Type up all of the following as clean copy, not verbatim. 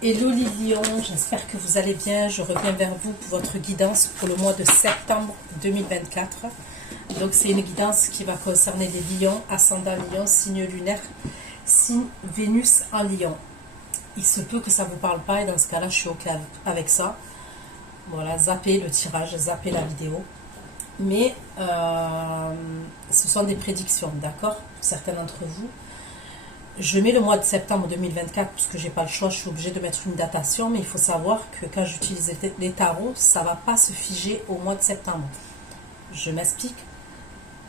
Hello les lions, j'espère que vous allez bien. Je reviens vers vous pour votre guidance pour le mois de septembre 2024. Donc c'est une guidance qui va concerner les lions, ascendant lion, signe lunaire, signe Vénus en lion. Il se peut que ça ne vous parle pas et dans ce cas-là je suis ok avec ça. Voilà, zappez le tirage, zappez la vidéo. Mais ce sont des prédictions, d'accord, pour certains d'entre vous. Je mets le mois de septembre 2024 puisque j'ai pas le choix, je suis obligée de mettre une datation, mais il faut savoir que quand j'utilise les tarots, ça va pas se figer au mois de septembre. Je m'explique,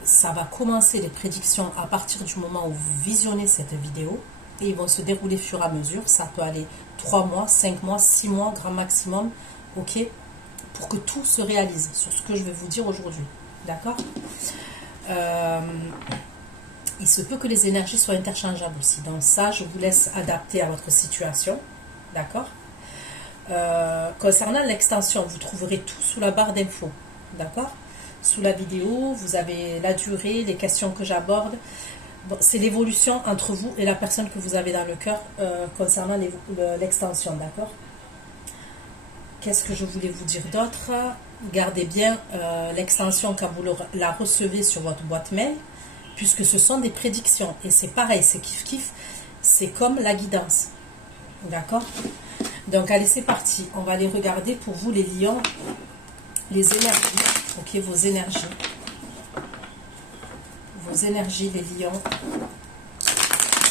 ça va commencer les prédictions à partir du moment où vous visionnez cette vidéo et ils vont se dérouler au fur et à mesure. Ça peut aller 3 mois, 5 mois, 6 mois, grand maximum, ok, pour que tout se réalise sur ce que je vais vous dire aujourd'hui, d'accord. Il se peut que les énergies soient interchangeables aussi. Donc ça, je vous laisse adapter à votre situation. D'accord. Concernant l'extension, vous trouverez tout sous la barre d'infos. D'accord. Sous la vidéo, vous avez la durée, les questions que j'aborde. Bon, c'est l'évolution entre vous et la personne que vous avez dans le cœur concernant l'extension. D'accord. Qu'est-ce que je voulais vous dire d'autre? Gardez bien l'extension quand vous la recevez sur votre boîte mail, puisque ce sont des prédictions. Et c'est pareil, c'est kiff-kiff, c'est comme la guidance. D'accord? Donc, allez, c'est parti. On va aller regarder pour vous, les lions, les énergies. Ok, vos énergies. Vos énergies, les lions,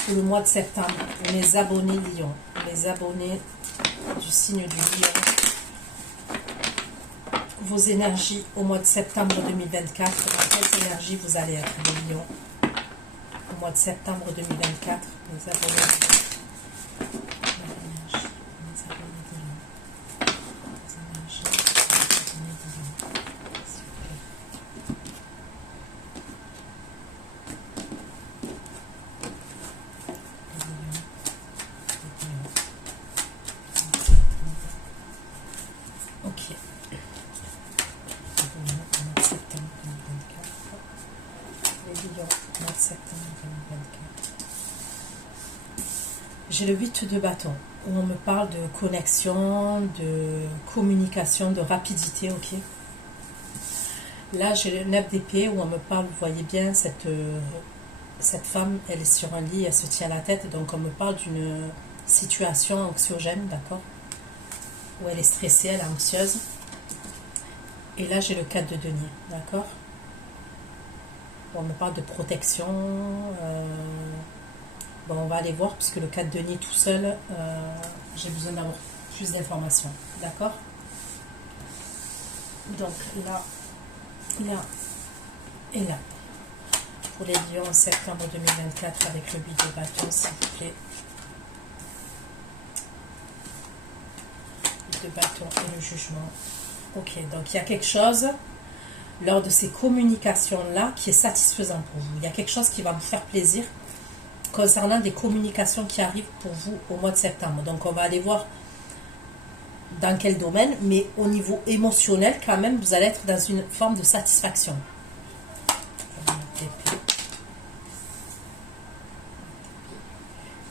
pour le mois de septembre. Pour les abonnés lions. Les abonnés du signe du lion. Vos énergies au mois de septembre 2024. Dans quelles énergies vous allez être, les lions? Au mois de septembre 2024, les abonnés. J'ai le 8 de bâton, où on me parle de connexion, de communication, de rapidité, ok. Là, j'ai le 9 d'épée, où on me parle, vous voyez bien, cette femme, elle est sur un lit, elle se tient la tête, donc on me parle d'une situation anxiogène, d'accord, où elle est stressée, elle est anxieuse. Et là, j'ai le 4 de denier, d'accord. On me parle de protection. Bon, on va aller voir, puisque le 4 de denier tout seul, j'ai besoin d'avoir plus d'informations. D'accord. Donc là et là. Pour les lions en septembre 2024 avec le 8 de bâton, s'il vous plaît. 8 de bâton et le jugement. Ok, donc il y a quelque chose lors de ces communications-là qui est satisfaisant pour vous. Il y a quelque chose qui va vous faire plaisir concernant des communications qui arrivent pour vous au mois de septembre. Donc on va aller voir dans quel domaine, mais au niveau émotionnel quand même, vous allez être dans une forme de satisfaction. Et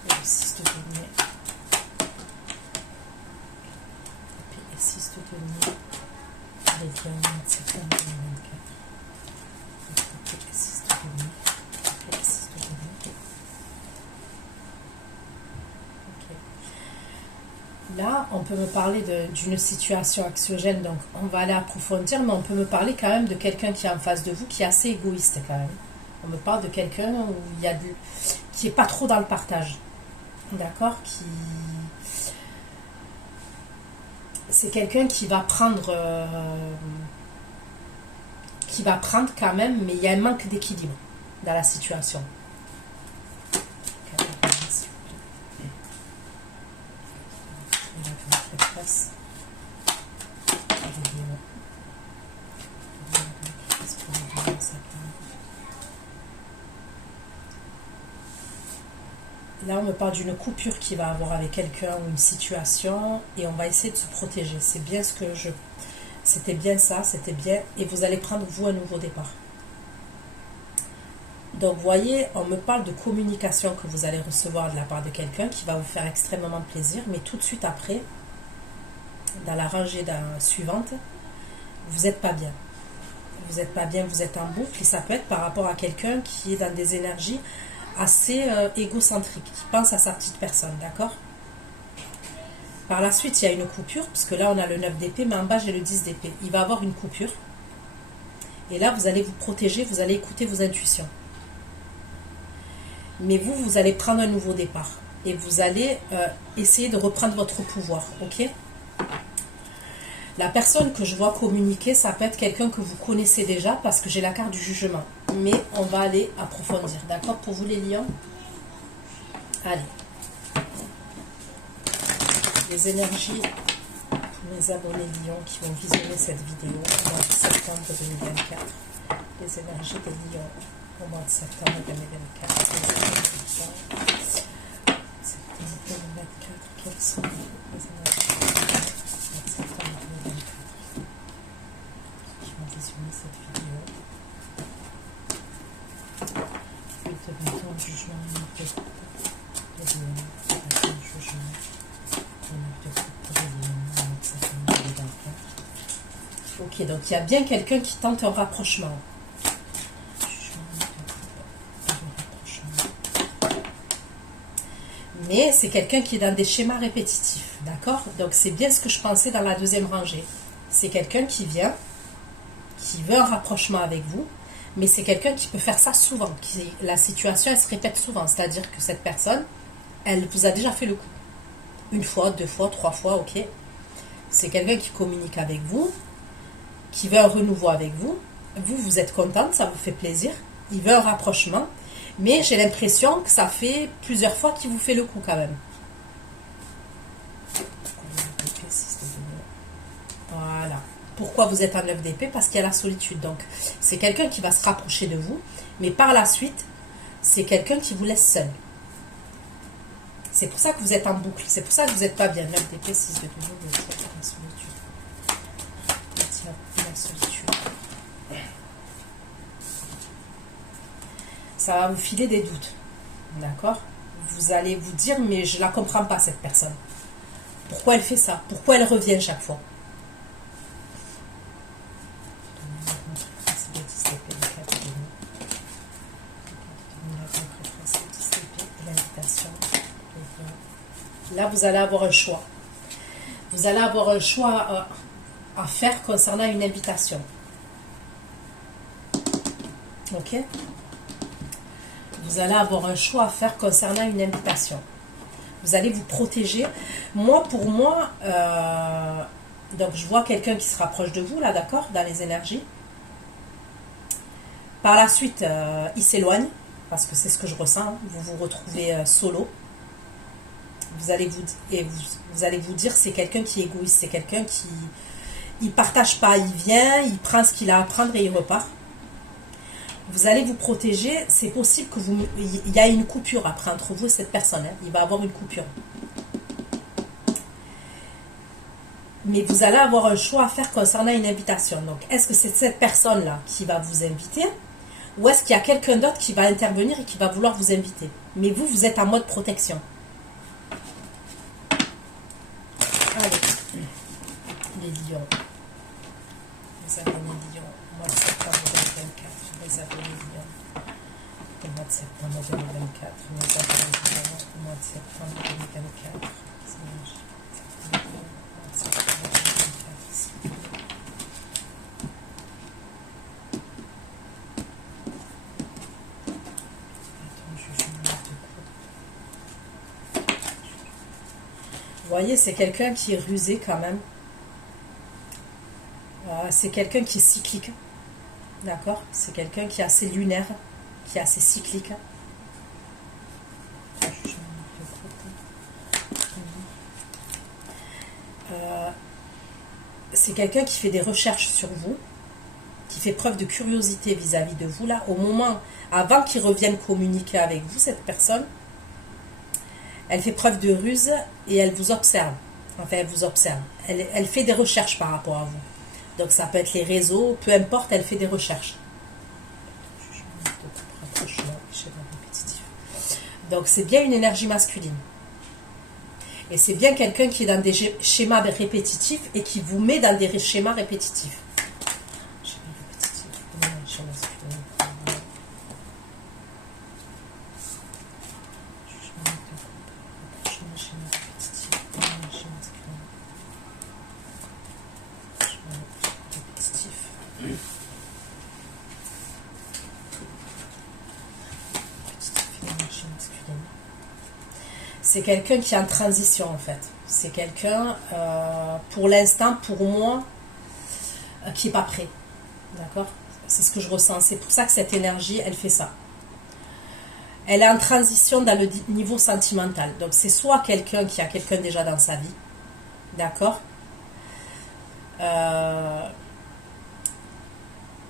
le 6 de denier. Et le 6 de denier. Les lions au mois de septembre 2024. Et le 6 de denier. Et le 6 de denier. Là, on peut me parler d'une situation anxiogène, donc on va aller approfondir, mais on peut me parler quand même de quelqu'un qui est en face de vous, qui est assez égoïste quand même. On me parle de quelqu'un où il y a qui est pas trop dans le partage, d'accord, c'est quelqu'un qui va prendre quand même, mais il y a un manque d'équilibre dans la situation. Là, on me parle d'une coupure qu'il va avoir avec quelqu'un ou une situation et on va essayer de se protéger. C'est bien ce que c'était bien ça, c'était bien. Et vous allez prendre, vous, un nouveau départ. Donc, vous voyez, on me parle de communication que vous allez recevoir de la part de quelqu'un qui va vous faire extrêmement plaisir, mais tout de suite après, dans la rangée suivante, vous n'êtes pas bien. Vous n'êtes pas bien, vous êtes en boucle, et ça peut être par rapport à quelqu'un qui est dans des énergies assez égocentriques, qui pense à sa petite personne, d'accord? Par la suite, il y a une coupure, puisque là, on a le 9 d'épée, mais en bas, j'ai le 10 d'épée. Il va y avoir une coupure. Et là, vous allez vous protéger, vous allez écouter vos intuitions. Mais vous, vous allez prendre un nouveau départ. Et vous allez essayer de reprendre votre pouvoir, ok? La personne que je vois communiquer, ça peut être quelqu'un que vous connaissez déjà, parce que j'ai la carte du jugement. Mais on va aller approfondir, d'accord? Pour vous, les lions? Allez. Les énergies pour mes abonnés lions qui vont visionner cette vidéo au mois de septembre 2024. Les énergies des lions au mois de septembre 2024. Septembre 2024, quelles sont les énergies au mois de septembre 2024 qui vont visionner cette vidéo? Le devant du jugement, les lions, le jugement. Ok, donc il y a bien quelqu'un qui tente un rapprochement. Mais c'est quelqu'un qui est dans des schémas répétitifs, d'accord? Donc c'est bien ce que je pensais dans la deuxième rangée. C'est quelqu'un qui vient, qui veut un rapprochement avec vous, mais c'est quelqu'un qui peut faire ça souvent. La situation, elle se répète souvent, c'est-à-dire que cette personne, elle vous a déjà fait le coup. Une fois, deux fois, trois fois, ok. C'est quelqu'un qui communique avec vous, qui veut un renouveau avec vous. Vous, vous êtes contente, ça vous fait plaisir. Il veut un rapprochement, mais j'ai l'impression que ça fait plusieurs fois qu'il vous fait le coup quand même. Voilà. Pourquoi vous êtes en 9 d'épée? Parce qu'il y a la solitude. Donc, c'est quelqu'un qui va se rapprocher de vous, mais par la suite, c'est quelqu'un qui vous laisse seul. C'est pour ça que vous êtes en boucle. C'est pour ça que vous n'êtes pas bien. 9 d'épée, 6 de nouveau, la solitude. La solitude. Ça va vous filer des doutes. D'accord? Vous allez vous dire, mais je ne la comprends pas, cette personne. Pourquoi elle fait ça? Pourquoi elle revient chaque fois? Là, vous allez avoir un choix. Vous allez avoir un choix à faire concernant une invitation. Ok? Vous allez avoir un choix à faire concernant une invitation. Vous allez vous protéger. Moi, pour moi, donc je vois quelqu'un qui se rapproche de vous, là, d'accord, dans les énergies. Par la suite, il s'éloigne, parce que c'est ce que je ressens. Hein. Vous vous retrouvez solo. Vous allez vous dire c'est quelqu'un qui est égoïste, c'est quelqu'un qui il partage pas, il vient, il prend ce qu'il a à prendre et il repart. Vous allez vous protéger, c'est possible que il y a une coupure après entre vous et cette personne, hein. Il va avoir une coupure. Mais vous allez avoir un choix à faire concernant une invitation. Donc, est-ce que c'est cette personne-là qui va vous inviter ou est-ce qu'il y a quelqu'un d'autre qui va intervenir et qui va vouloir vous inviter? Mais vous, vous êtes en mode protection. Allez, les lions, les abonnés lions, au mois de septembre 2024, les abonnés lions, au mois de septembre 2024, les abonnés lions, au mois de septembre 2024, Vous voyez, c'est quelqu'un qui est rusé quand même. C'est quelqu'un qui est cyclique. D'accord? C'est quelqu'un qui est assez lunaire, qui est assez cyclique. C'est quelqu'un qui fait des recherches sur vous, qui fait preuve de curiosité vis-à-vis de vous. Là, au moment, avant qu'il revienne communiquer avec vous, cette personne, elle fait preuve de ruse et elle vous observe. Enfin, elle vous observe. Elle fait des recherches par rapport à vous. Donc, ça peut être les réseaux, peu importe, elle fait des recherches. Rapprochement. Donc c'est bien une énergie masculine. Et c'est bien quelqu'un qui est dans des schémas répétitifs et qui vous met dans des schémas répétitifs. C'est quelqu'un qui est en transition en fait. C'est quelqu'un, pour l'instant, pour moi, qui n'est pas prêt. D'accord? C'est ce que je ressens. C'est pour ça que cette énergie, elle fait ça. Elle est en transition dans le niveau sentimental. Donc c'est soit quelqu'un qui a quelqu'un déjà dans sa vie. D'accord? Mais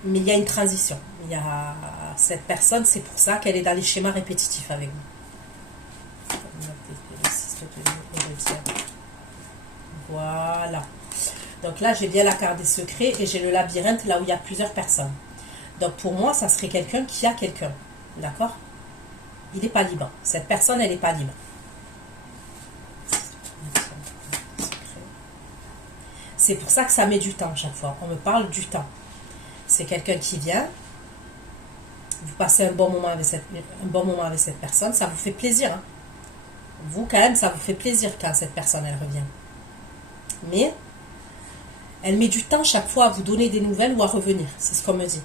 il y a une transition. Il y a cette personne, c'est pour ça qu'elle est dans les schémas répétitifs avec vous. Voilà. Donc là, j'ai bien la carte des secrets et j'ai le labyrinthe là où il y a plusieurs personnes. Donc pour moi, ça serait quelqu'un qui a quelqu'un. D'accord? Il n'est pas libre. Cette personne, elle n'est pas libre. C'est pour ça que ça met du temps chaque fois. On me parle du temps. C'est quelqu'un qui vient. Vous passez un bon moment avec cette personne. Ça vous fait plaisir. Hein? Vous, quand même, ça vous fait plaisir quand cette personne, elle revient. Mais elle met du temps chaque fois à vous donner des nouvelles ou à revenir. C'est ce qu'on me dit.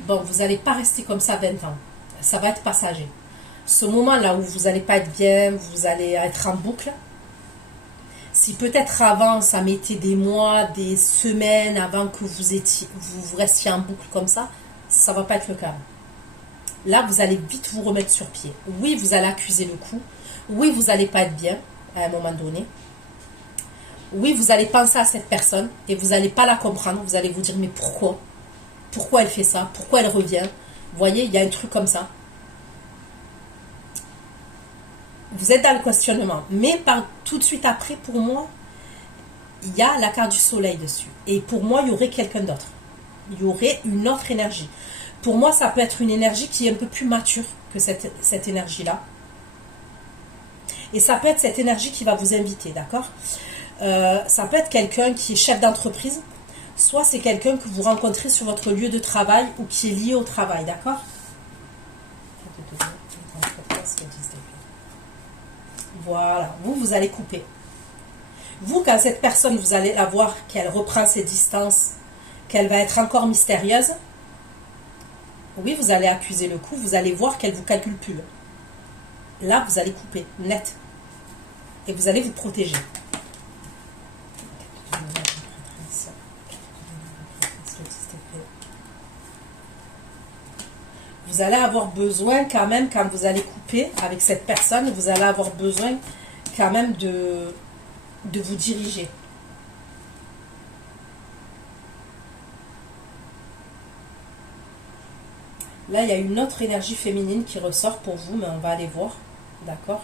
Bon, vous n'allez pas rester comme ça 20 ans. Ça va être passager. Ce moment-là où vous n'allez pas être bien, vous allez être en boucle. Si peut-être avant, ça mettait des mois, des semaines avant que vous restiez en boucle comme ça, ça ne va pas être le cas. Là, vous allez vite vous remettre sur pied. Oui, vous allez accuser le coup. Oui, vous n'allez pas être bien à un moment donné. Oui, vous allez penser à cette personne et vous n'allez pas la comprendre. Vous allez vous dire, mais pourquoi? Pourquoi elle fait ça? Pourquoi elle revient? Vous voyez, il y a un truc comme ça. Vous êtes dans le questionnement. Mais tout de suite après, pour moi, il y a la carte du soleil dessus. Et pour moi, il y aurait quelqu'un d'autre. Il y aurait une autre énergie. Pour moi, ça peut être une énergie qui est un peu plus mature que cette énergie-là. Et ça peut être cette énergie qui va vous inviter, d'accord? Ça peut être quelqu'un qui est chef d'entreprise. Soit c'est quelqu'un que vous rencontrez sur votre lieu de travail ou qui est lié au travail, d'accord? Voilà, vous allez couper. Vous, quand cette personne, vous allez la voir, qu'elle reprend ses distances, qu'elle va être encore mystérieuse, oui, vous allez accuser le coup, vous allez voir qu'elle ne vous calcule plus. Là, vous allez couper, net. Et vous allez vous protéger. Vous allez avoir besoin quand même, quand vous allez couper avec cette personne, vous allez avoir besoin quand même de vous diriger. Là, il y a une autre énergie féminine qui ressort pour vous, mais on va aller voir. D'accord?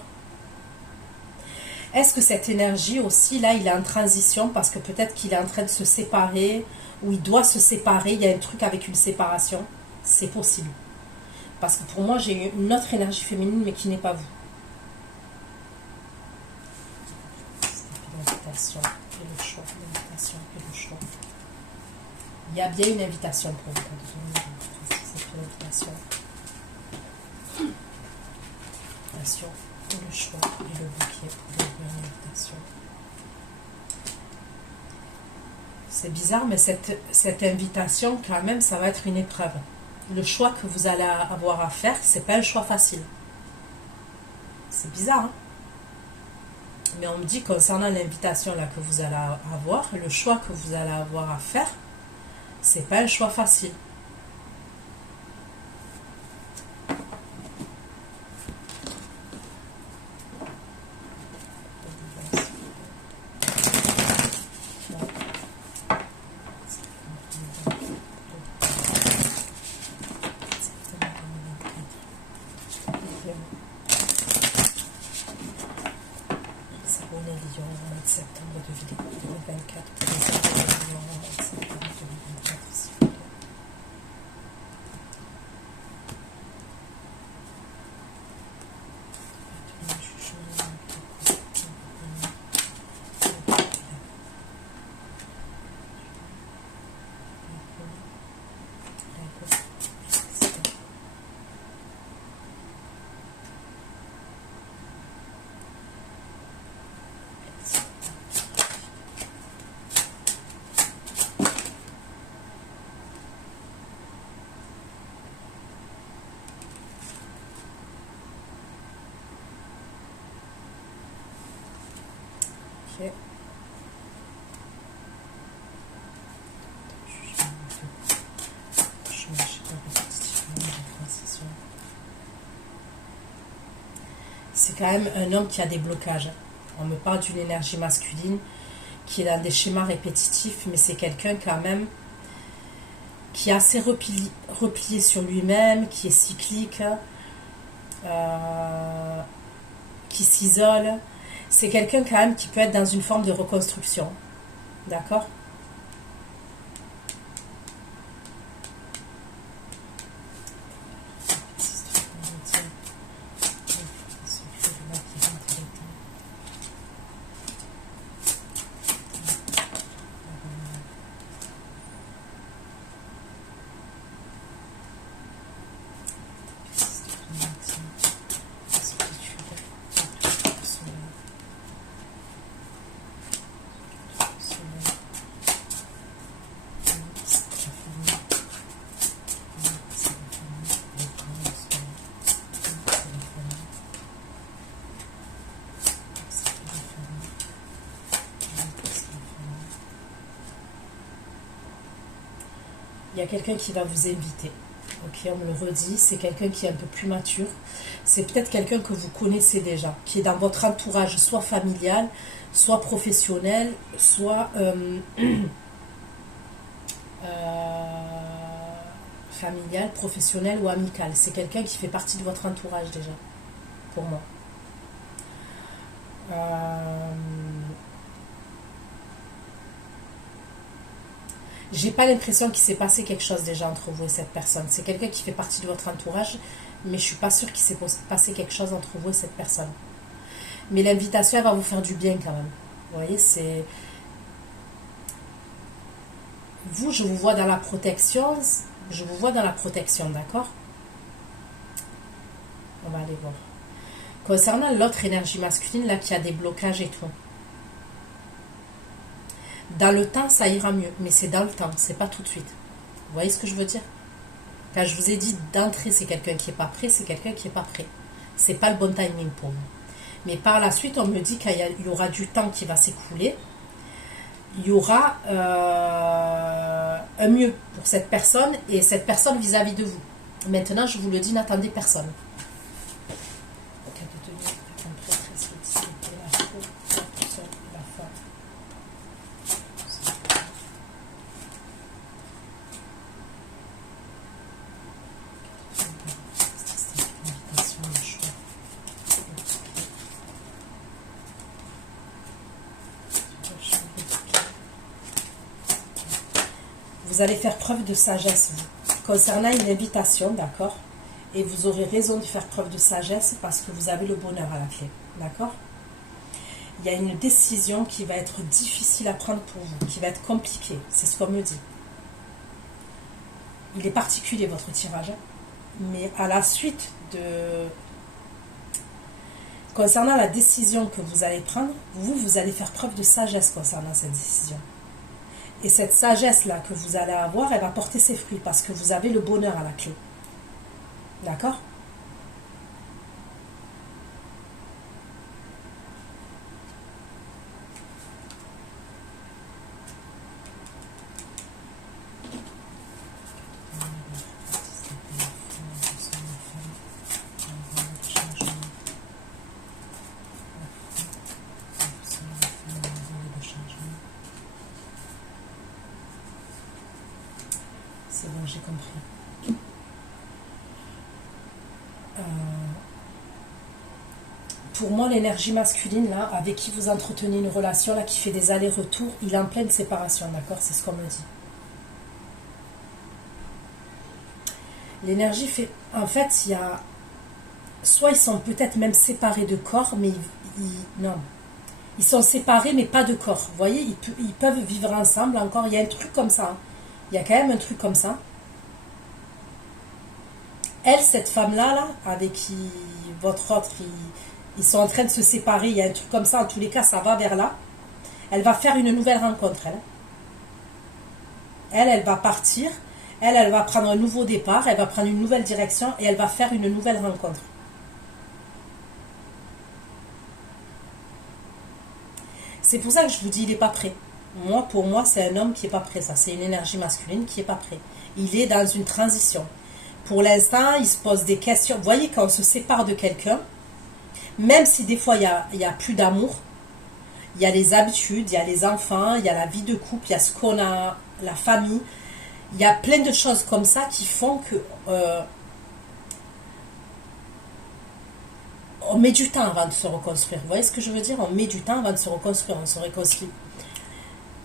Est-ce que cette énergie aussi, là, il est en transition parce que peut-être qu'il est en train de se séparer ou il doit se séparer, il y a un truc avec une séparation? C'est possible. Parce que pour moi, j'ai une autre énergie féminine, mais qui n'est pas vous. L'invitation et le choix. L'invitation et le choix. Il y a bien une invitation pour vous. C'est une invitation. L'invitation et le choix et le bouquet pour devenir une invitation. C'est bizarre, mais cette invitation, quand même, ça va être une épreuve. Le choix que vous allez avoir à faire, c'est pas un choix facile. C'est bizarre, hein? Mais on me dit concernant l'invitation là que vous allez avoir, le choix que vous allez avoir à faire, c'est pas un choix facile. les lions au mois de septembre 2024 pour les lions au mois de septembre 2024, s'il vous plaît. Ok. C'est quand même un homme qui a des blocages. On me parle d'une énergie masculine qui est dans des schémas répétitifs, mais c'est quelqu'un quand même qui est assez replié sur lui-même, qui est cyclique, qui s'isole. C'est quelqu'un quand même qui peut être dans une forme de reconstruction. D'accord ? Il y a quelqu'un qui va vous inviter. Ok, on me le redit, c'est quelqu'un qui est un peu plus mature. C'est peut-être quelqu'un que vous connaissez déjà, qui est dans votre entourage, soit familial, soit professionnel, soit familial, professionnel ou amical. C'est quelqu'un qui fait partie de votre entourage déjà, pour moi. J'ai pas l'impression qu'il s'est passé quelque chose déjà entre vous et cette personne. C'est quelqu'un qui fait partie de votre entourage, mais je suis pas sûre qu'il s'est passé quelque chose entre vous et cette personne. Mais l'invitation, elle va vous faire du bien quand même. Vous voyez, c'est... Vous, je vous vois dans la protection. Je vous vois dans la protection, d'accord ? On va aller voir. Concernant l'autre énergie masculine, là, qui a des blocages et tout. Dans le temps, ça ira mieux, mais c'est dans le temps, c'est pas tout de suite. Vous voyez ce que je veux dire? Quand je vous ai dit d'entrée, c'est quelqu'un qui n'est pas prêt, c'est quelqu'un qui n'est pas prêt. C'est pas le bon timing pour vous. Mais par la suite, on me dit qu'il y aura du temps qui va s'écouler. Il y aura un mieux pour cette personne et cette personne vis-à-vis de vous. Maintenant, je vous le dis, n'attendez personne. Vous allez faire preuve de sagesse, vous. Concernant une invitation, d'accord? Et vous aurez raison de faire preuve de sagesse parce que vous avez le bonheur à la clé, d'accord? Il y a une décision qui va être difficile à prendre pour vous, qui va être compliquée, c'est ce qu'on me dit. Il est particulier votre tirage, mais à la suite de... Concernant la décision que vous allez prendre, vous allez faire preuve de sagesse concernant cette décision. Et cette sagesse-là que vous allez avoir, elle va porter ses fruits parce que vous avez le bonheur à la clé. D'accord ? C'est bon, j'ai compris. pour moi, l'énergie masculine, là, avec qui vous entretenez une relation, là, qui fait des allers-retours, il est en pleine séparation, d'accord? C'est ce qu'on me dit. L'énergie fait... En fait, il y a... Soit ils sont peut-être même séparés de corps, mais non. Ils sont séparés, mais pas de corps. Vous voyez, ils peuvent vivre ensemble encore. Il y a un truc comme ça. Hein. Il y a quand même un truc comme ça. Elle, cette femme-là, là, avec qui votre autre, ils sont en train de se séparer. Il y a un truc comme ça. En tous les cas, ça va vers là. Elle va faire une nouvelle rencontre, elle. Elle va partir. Elle va prendre un nouveau départ. Elle va prendre une nouvelle direction et elle va faire une nouvelle rencontre. C'est pour ça que je vous dis, il n'est pas prêt. Moi, pour moi, c'est un homme qui n'est pas prêt. Ça, c'est une énergie masculine qui n'est pas prêt. Il est dans une transition. Pour l'instant, il se pose des questions. Vous voyez, quand on se sépare de quelqu'un, même si des fois, il y a plus d'amour, il y a les habitudes, il y a les enfants, il y a la vie de couple, il y a ce qu'on a, la famille. Il y a plein de choses comme ça qui font que... on met du temps avant de se reconstruire. Vous voyez ce que je veux dire? On met du temps avant de se reconstruire. On se reconstruit.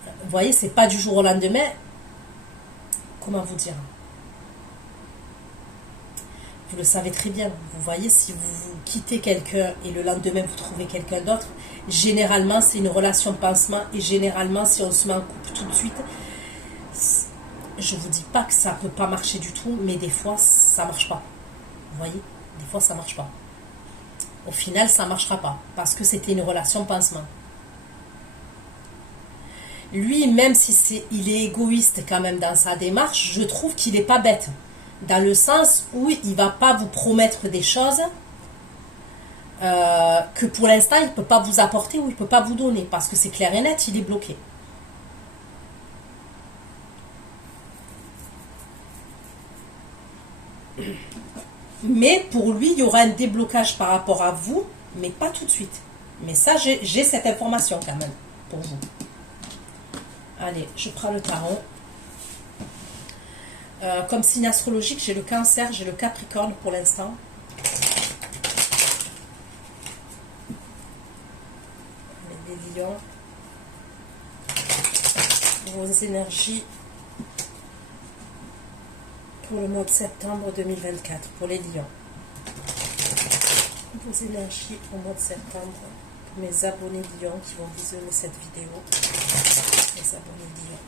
Vous voyez, c'est pas du jour au lendemain. Comment vous dire? Vous le savez très bien. Vous voyez, si vous quittez quelqu'un et le lendemain vous trouvez quelqu'un d'autre, généralement c'est une relation pansement. Et généralement, si on se met en couple tout de suite, je vous dis pas que ça peut pas marcher du tout, mais des fois ça marche pas. Vous voyez? Des fois ça marche pas. Au final, ça ne marchera pas, parce que c'était une relation pansement. Lui, même si il est égoïste quand même dans sa démarche, je trouve qu'il n'est pas bête. Dans le sens où il ne va pas vous promettre des choses que pour l'instant, il ne peut pas vous apporter ou il ne peut pas vous donner, parce que c'est clair et net, il est bloqué. Mais pour lui, il y aura un déblocage par rapport à vous, mais pas tout de suite. Mais ça, j'ai cette information quand même pour vous. Allez, je prends le tarot. Comme signe astrologique, j'ai le Cancer, j'ai le Capricorne pour l'instant. Les lions. Vos énergies pour le mois de septembre 2024, pour les lions. Vos énergies au mois de septembre, pour mes abonnés lions qui vont visionner cette vidéo. Les abonnés lions.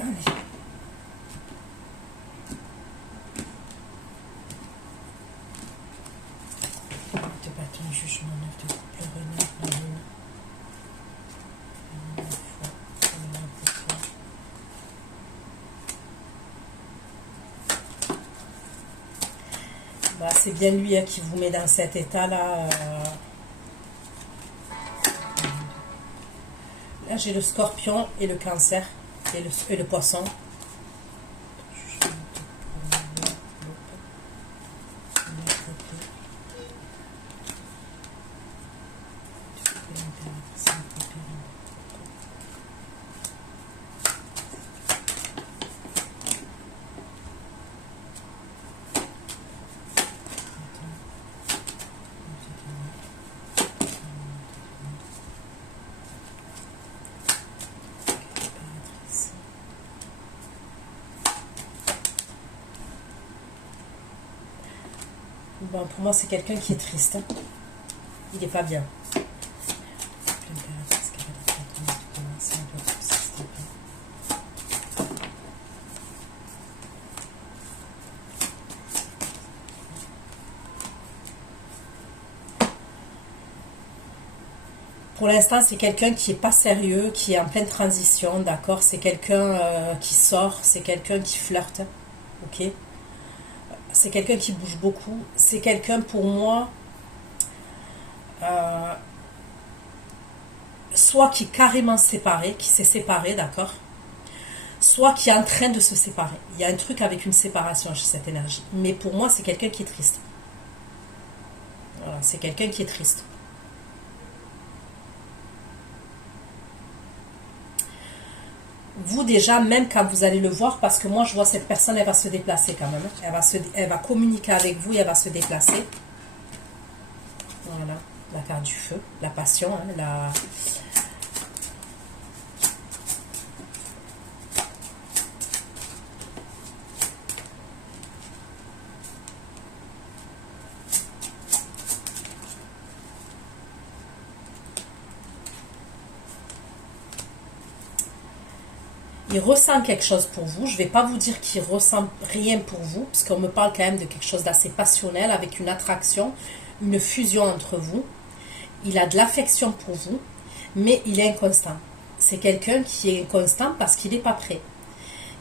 Allez. De bâton, jugement, 9 de couple, renard, la lune. Bah, c'est bien lui hein, qui vous met dans cet état-là. Là, j'ai le Scorpion et le Cancer et le Poisson. Bon, pour moi, c'est quelqu'un qui est triste. Hein. Il n'est pas bien. Pour l'instant, c'est quelqu'un qui n'est pas sérieux, qui est en pleine transition, d'accord? C'est quelqu'un qui sort, c'est quelqu'un qui flirte, ok? C'est quelqu'un qui bouge beaucoup. C'est quelqu'un, pour moi, soit qui est carrément séparé, qui s'est séparé, d'accord? Soit qui est en train de se séparer. Il y a un truc avec une séparation chez cette énergie. Mais pour moi, c'est quelqu'un qui est triste. Voilà, c'est quelqu'un qui est triste. vous déjà, même quand vous allez le voir, parce que moi je vois cette personne, elle va se déplacer quand même. Elle va communiquer avec vous et elle va se déplacer. Voilà, la carte du feu, la passion, hein, il ressent quelque chose pour vous. Je ne vais pas vous dire qu'il ressent rien pour vous, parce qu'on me parle quand même de quelque chose d'assez passionnel, avec une attraction, une fusion entre vous. Il a de l'affection pour vous, mais il est inconstant. C'est quelqu'un qui est inconstant parce qu'il n'est pas prêt.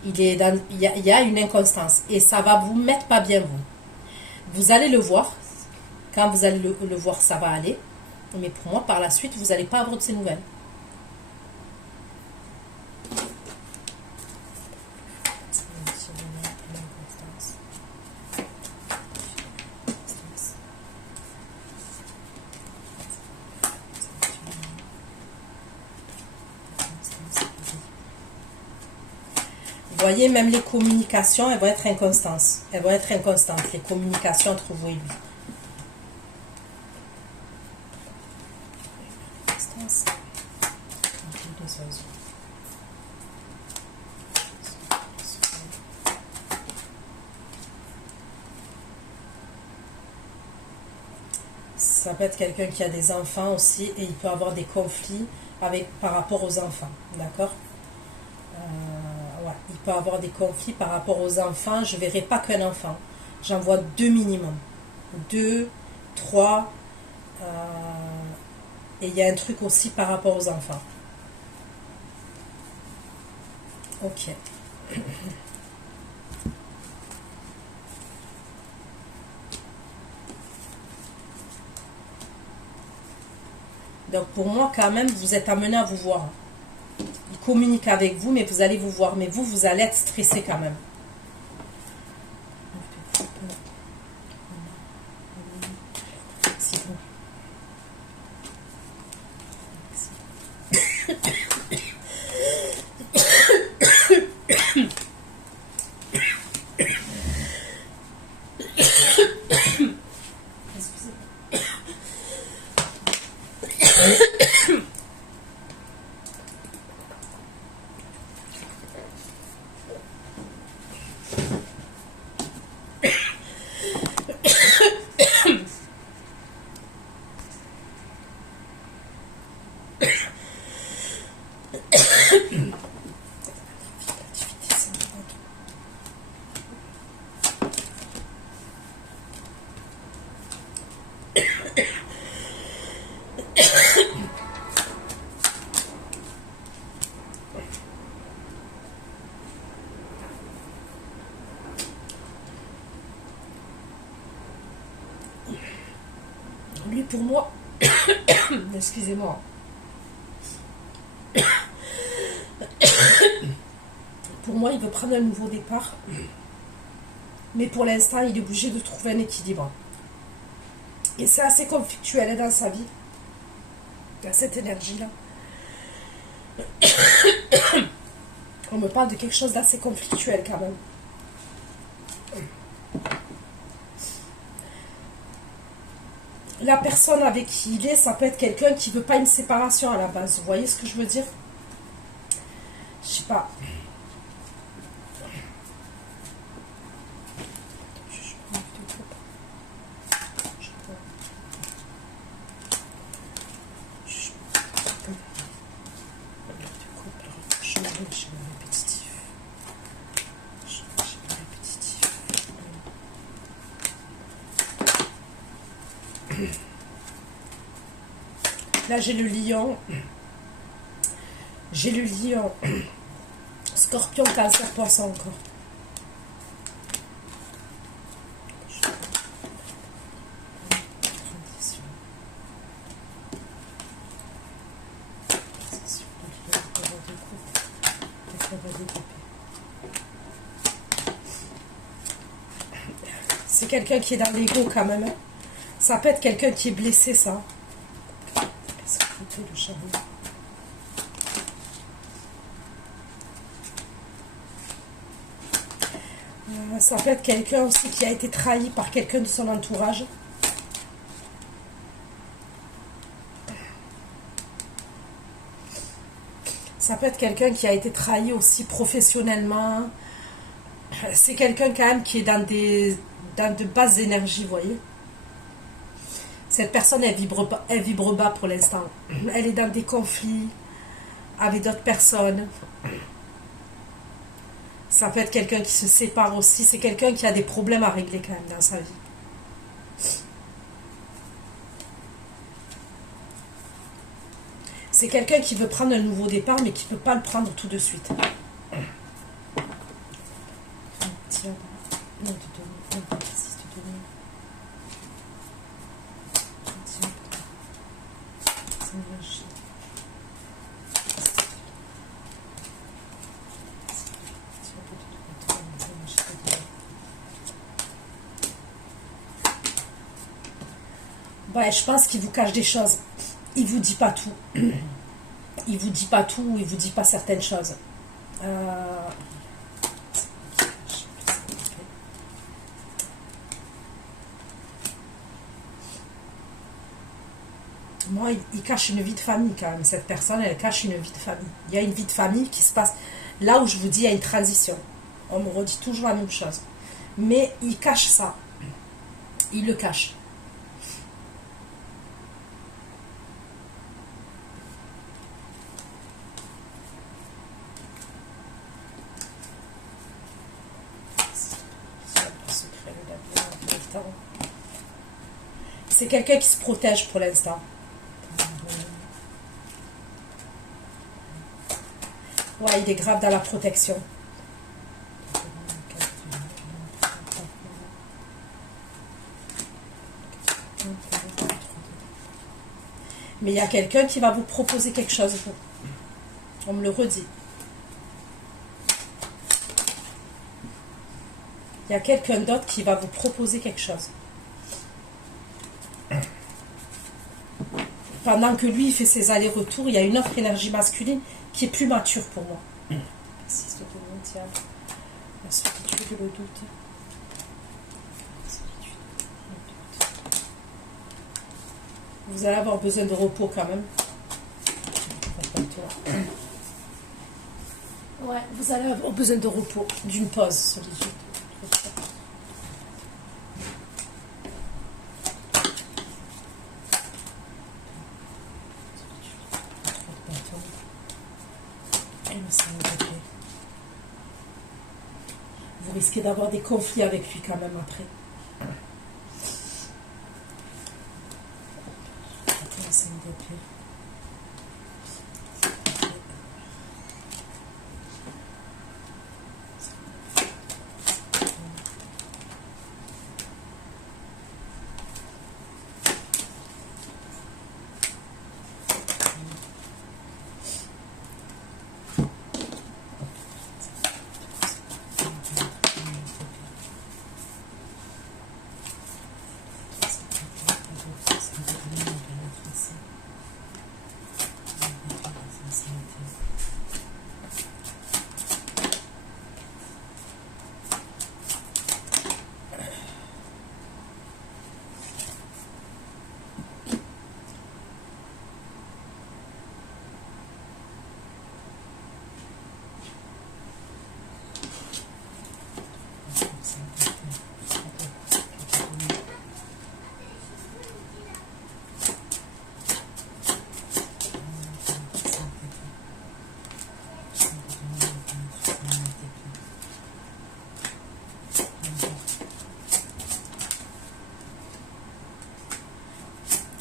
Il y a une inconstance et ça va vous mettre pas bien vous. Vous allez le voir. Quand vous allez le voir, ça va aller. Mais pour moi, par la suite, vous n'allez pas avoir de ces nouvelles. Vous voyez, même les communications, elles vont être inconstantes. Elles vont être inconstantes, les communications entre vous et lui. Ça peut être quelqu'un qui a des enfants aussi et il peut avoir des conflits par rapport aux enfants. D'accord? Ouais, il peut avoir des conflits par rapport aux enfants. Je ne verrai pas qu'un enfant. J'en vois 2 minimum. 2, 3. Et il y a un truc aussi par rapport aux enfants. Ok. Donc pour moi, quand même, vous êtes amené à vous voir. Il communique avec vous, mais vous allez vous voir. Mais vous allez être stressé quand même. Lui, pour moi, excusez-moi. Pour moi, il veut prendre un nouveau départ. Mais pour l'instant, il est obligé de trouver un équilibre. Et c'est assez conflictuel dans sa vie. Il y a cette énergie-là. On me parle de quelque chose d'assez conflictuel quand même. La personne avec qui il est, ça peut être quelqu'un qui ne veut pas une séparation à la base. Vous voyez ce que je veux dire? Je sais pas. Là, j'ai le lion. J'ai le lion. Scorpion, cancer, poisson encore. C'est quelqu'un qui est dans l'ego quand même. Ça peut être quelqu'un qui est blessé, ça. Le chariot. Ça peut être quelqu'un aussi qui a été trahi par quelqu'un de son entourage. Ça peut être quelqu'un qui a été trahi aussi professionnellement. C'est quelqu'un quand même qui est dans de basses énergies, vous voyez. Cette personne, elle vibre bas pour l'instant. Elle est dans des conflits avec d'autres personnes. Ça peut être quelqu'un qui se sépare aussi. C'est quelqu'un qui a des problèmes à régler quand même dans sa vie. C'est quelqu'un qui veut prendre un nouveau départ, mais qui ne peut pas le prendre tout de suite. Tiens, non, ouais, je pense qu'il vous cache des choses. Il vous dit pas tout. Il vous dit pas tout, il vous dit pas certaines choses. Moi, il cache une vie de famille quand même. Cette personne, elle cache une vie de famille. Il y a une vie de famille qui se passe. Là où je vous dis, il y a une transition. On me redit toujours la même chose. Mais il cache ça. Il le cache. C'est quelqu'un qui se protège pour l'instant. Ouais, il est grave dans la protection. Mais il y a quelqu'un qui va vous proposer quelque chose. On me le redit. Il y a quelqu'un d'autre qui va vous proposer quelque chose. Pendant que lui, il fait ses allers-retours, il y a une autre énergie masculine qui est plus mature pour moi. La solitude, le doute. Vous allez avoir besoin de repos quand même. Ouais, vous allez avoir besoin de repos, d'une pause, solitude. Vous risquez d'avoir des conflits avec lui quand même après.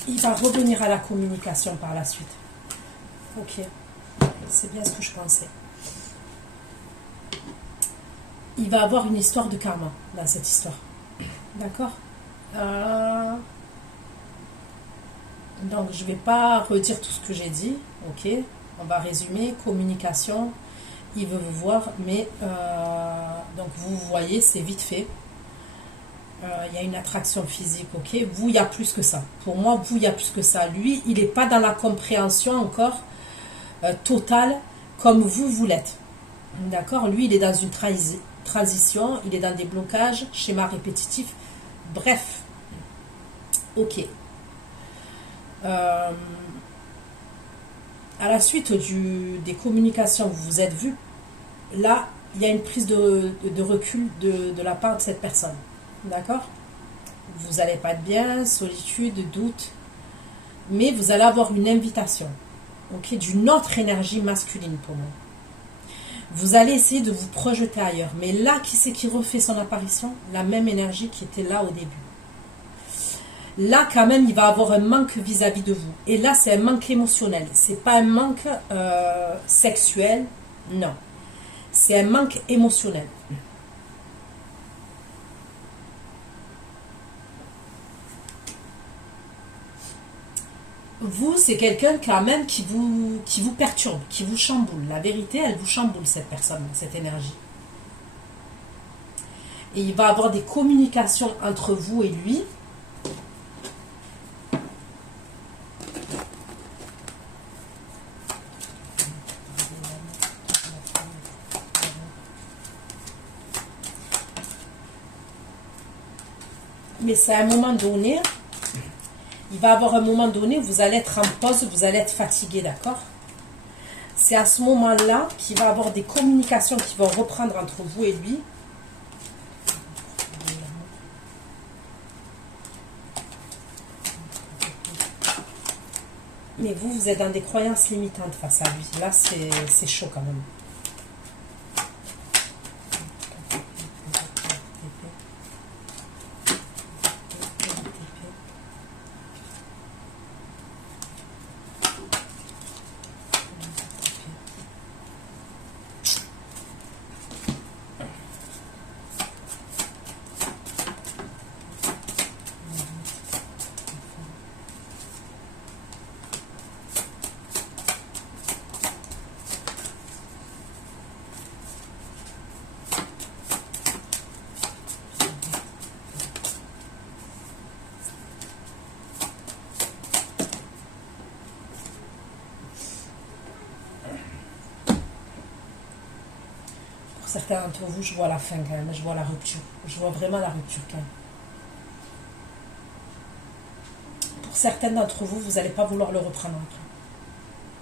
Il va revenir à la communication par la suite. Ok, c'est bien ce que je pensais. Il va avoir une histoire de karma dans cette histoire. D'accord. Donc je ne vais pas redire tout ce que j'ai dit. Ok, on va résumer. Communication, il veut vous voir, mais donc vous voyez, c'est vite fait. Il y a une attraction physique, ok. Vous, il y a plus que ça. Pour moi, vous, il y a plus que ça. Lui, il n'est pas dans la compréhension encore totale comme vous l'êtes. D'accord. Lui, il est dans une transition, il est dans des blocages, schémas répétitifs. Bref, ok. À la suite des communications, vous vous êtes vu, là, il y a une prise de recul de la part de cette personne. D'accord? Vous n'allez pas être bien, solitude, doute, mais vous allez avoir une invitation, ok, d'une autre énergie masculine pour moi. Vous allez essayer de vous projeter ailleurs. Mais là, qui c'est qui refait son apparition? La même énergie qui était là au début. Là, quand même, il va avoir un manque vis-à-vis de vous. Et là, c'est un manque émotionnel. C'est pas un manque sexuel. Non. C'est un manque émotionnel. Vous, c'est quelqu'un quand même qui vous perturbe, qui vous chamboule. La vérité, elle vous chamboule, cette personne, cette énergie. Et il va avoir des communications entre vous et lui. Mais c'est à un moment donné, il va y avoir un moment donné où vous allez être en pause, vous allez être fatigué, d'accord? C'est à ce moment-là qu'il va y avoir des communications qui vont reprendre entre vous et lui. Mais vous êtes dans des croyances limitantes face à lui. Là, c'est chaud quand même. Certains d'entre vous, je vois la fin quand même, je vois la rupture. Je vois vraiment la rupture quand même. Pour certains d'entre vous, vous n'allez pas vouloir le reprendre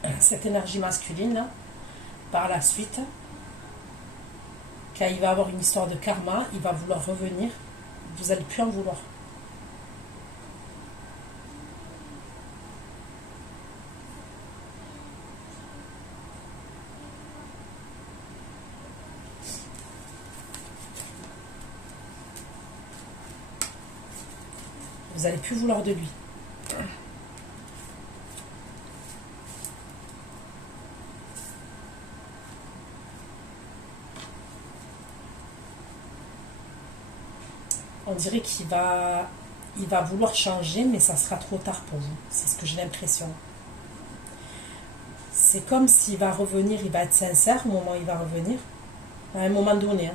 après. Cette énergie masculine, là, par la suite, quand il va avoir une histoire de karma, il va vouloir revenir, vous n'allez plus en vouloir. Vous n'allez plus vouloir de lui. On dirait qu'il va vouloir changer, mais ça sera trop tard pour vous. C'est ce que j'ai l'impression. C'est comme s'il va revenir, il va être sincère au moment où il va revenir, à un moment donné. Hein.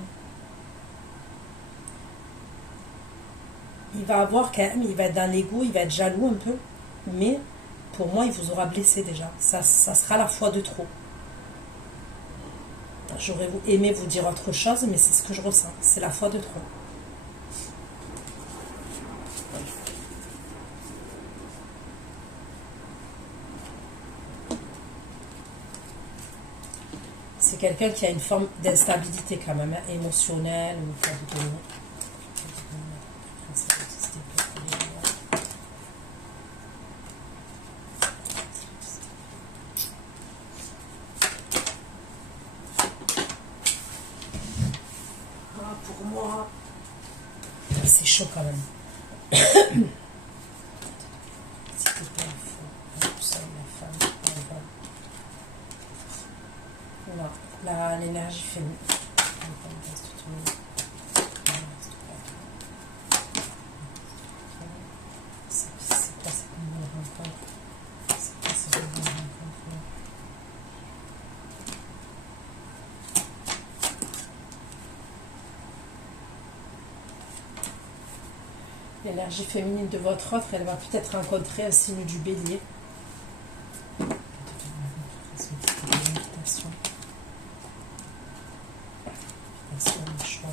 Il va avoir quand même, il va être dans l'ego, il va être jaloux un peu, mais pour moi, il vous aura blessé déjà. Ça sera la fois de trop. J'aurais aimé vous dire autre chose, mais c'est ce que je ressens. C'est la fois de trop. C'est quelqu'un qui a une forme d'instabilité quand même, hein, émotionnelle ou quoi de donner. Pour moi, c'est chaud quand même. L'énergie féminine. L'énergie féminine de votre autre, elle va peut-être rencontrer un signe du bélier. Le choix.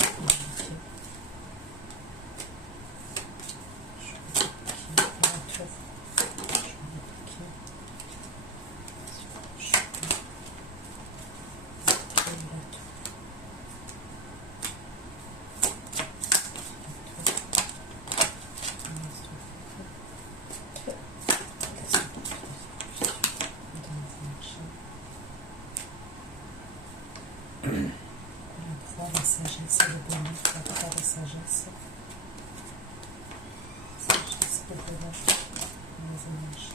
te plaît, les énergies.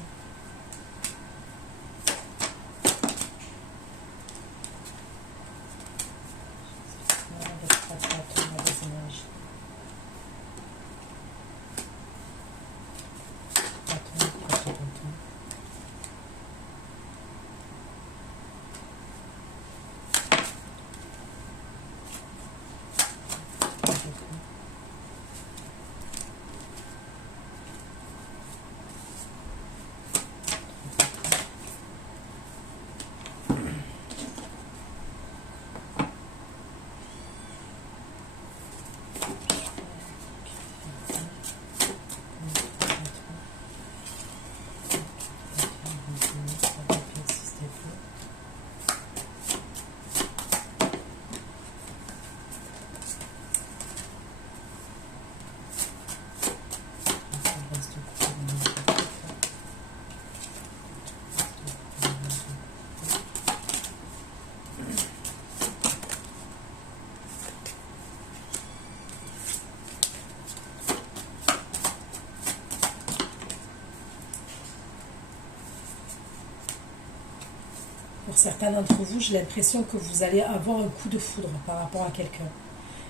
Pour certains d'entre vous, j'ai l'impression que vous allez avoir un coup de foudre par rapport à quelqu'un.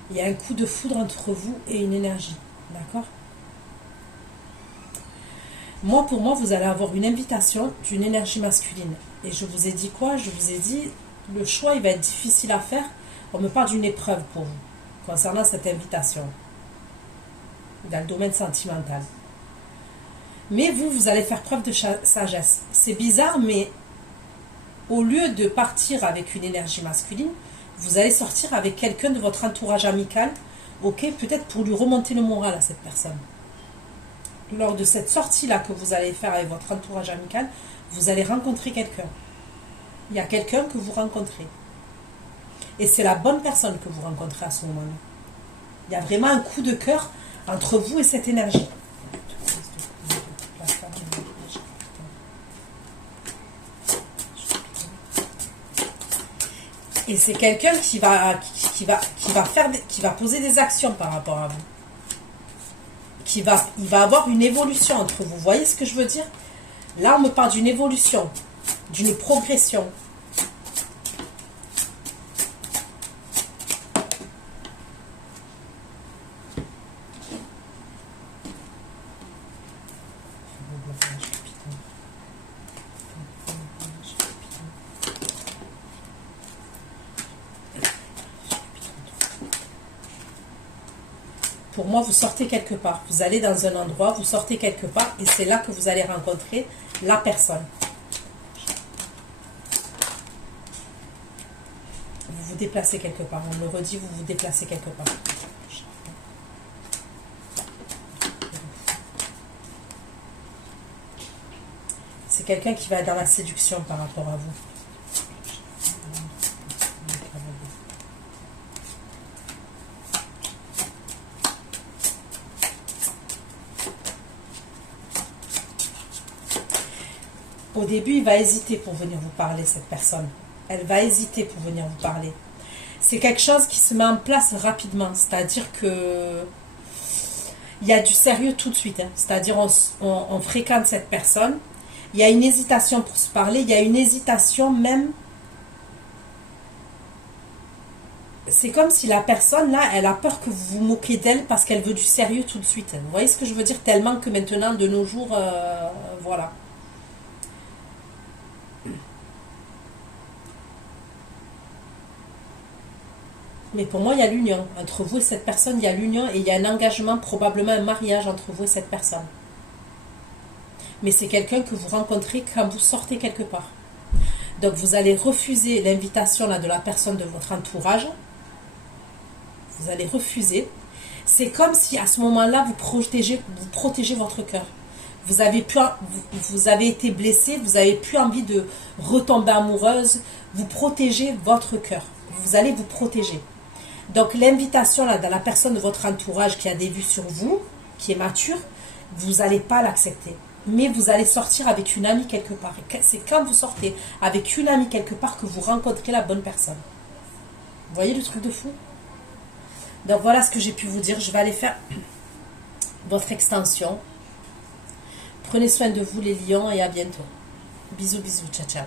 Il y a un coup de foudre entre vous et une énergie. D'accord? Moi, pour moi, vous allez avoir une invitation d'une énergie masculine. Et je vous ai dit quoi? Je vous ai dit, le choix, il va être difficile à faire. On me parle d'une épreuve pour vous, concernant cette invitation, dans le domaine sentimental. Mais vous, vous allez faire preuve de sagesse. C'est bizarre, mais au lieu de partir avec une énergie masculine, vous allez sortir avec quelqu'un de votre entourage amical, ok, peut-être pour lui remonter le moral à cette personne. Lors de cette sortie-là que vous allez faire avec votre entourage amical, vous allez rencontrer quelqu'un. Il y a quelqu'un que vous rencontrez. Et c'est la bonne personne que vous rencontrez à ce moment-là. Il y a vraiment un coup de cœur entre vous et cette énergie. Et c'est quelqu'un qui va poser des actions par rapport à vous. Il va avoir une évolution entre vous. Vous voyez ce que je veux dire? Là, on me parle d'une évolution, d'une progression. Pour moi, vous sortez quelque part. Vous allez dans un endroit, vous sortez quelque part et c'est là que vous allez rencontrer la personne. Vous vous déplacez quelque part. On me redit, vous vous déplacez quelque part. C'est quelqu'un qui va être dans la séduction par rapport à vous. Au début, il va hésiter pour venir vous parler, cette personne. Elle va hésiter pour venir vous parler. C'est quelque chose qui se met en place rapidement. C'est-à-dire que il y a du sérieux tout de suite. Hein. C'est-à-dire on fréquente cette personne. Il y a une hésitation pour se parler. Il y a une hésitation même. C'est comme si la personne, là, elle a peur que vous vous moquiez d'elle parce qu'elle veut du sérieux tout de suite. Vous voyez ce que je veux dire? Tellement que maintenant, de nos jours, voilà. Mais pour moi, il y a l'union. Entre vous et cette personne, il y a l'union et il y a un engagement, probablement un mariage entre vous et cette personne. Mais c'est quelqu'un que vous rencontrez quand vous sortez quelque part. Donc vous allez refuser l'invitation là de la personne de votre entourage. Vous allez refuser. C'est comme si à ce moment-là, vous protégez votre cœur. Vous avez été blessé, vous n'avez plus envie de retomber amoureuse. Vous protégez votre cœur. Vous allez vous protéger. Donc l'invitation là, dans la personne de votre entourage qui a des vues sur vous, qui est mature, vous n'allez pas l'accepter. Mais vous allez sortir avec une amie quelque part. C'est quand vous sortez avec une amie quelque part que vous rencontrez la bonne personne. Vous voyez le truc de fou? Donc voilà ce que j'ai pu vous dire. Je vais aller faire votre extension. Prenez soin de vous les lions et à bientôt. Bisous, bisous, ciao, ciao.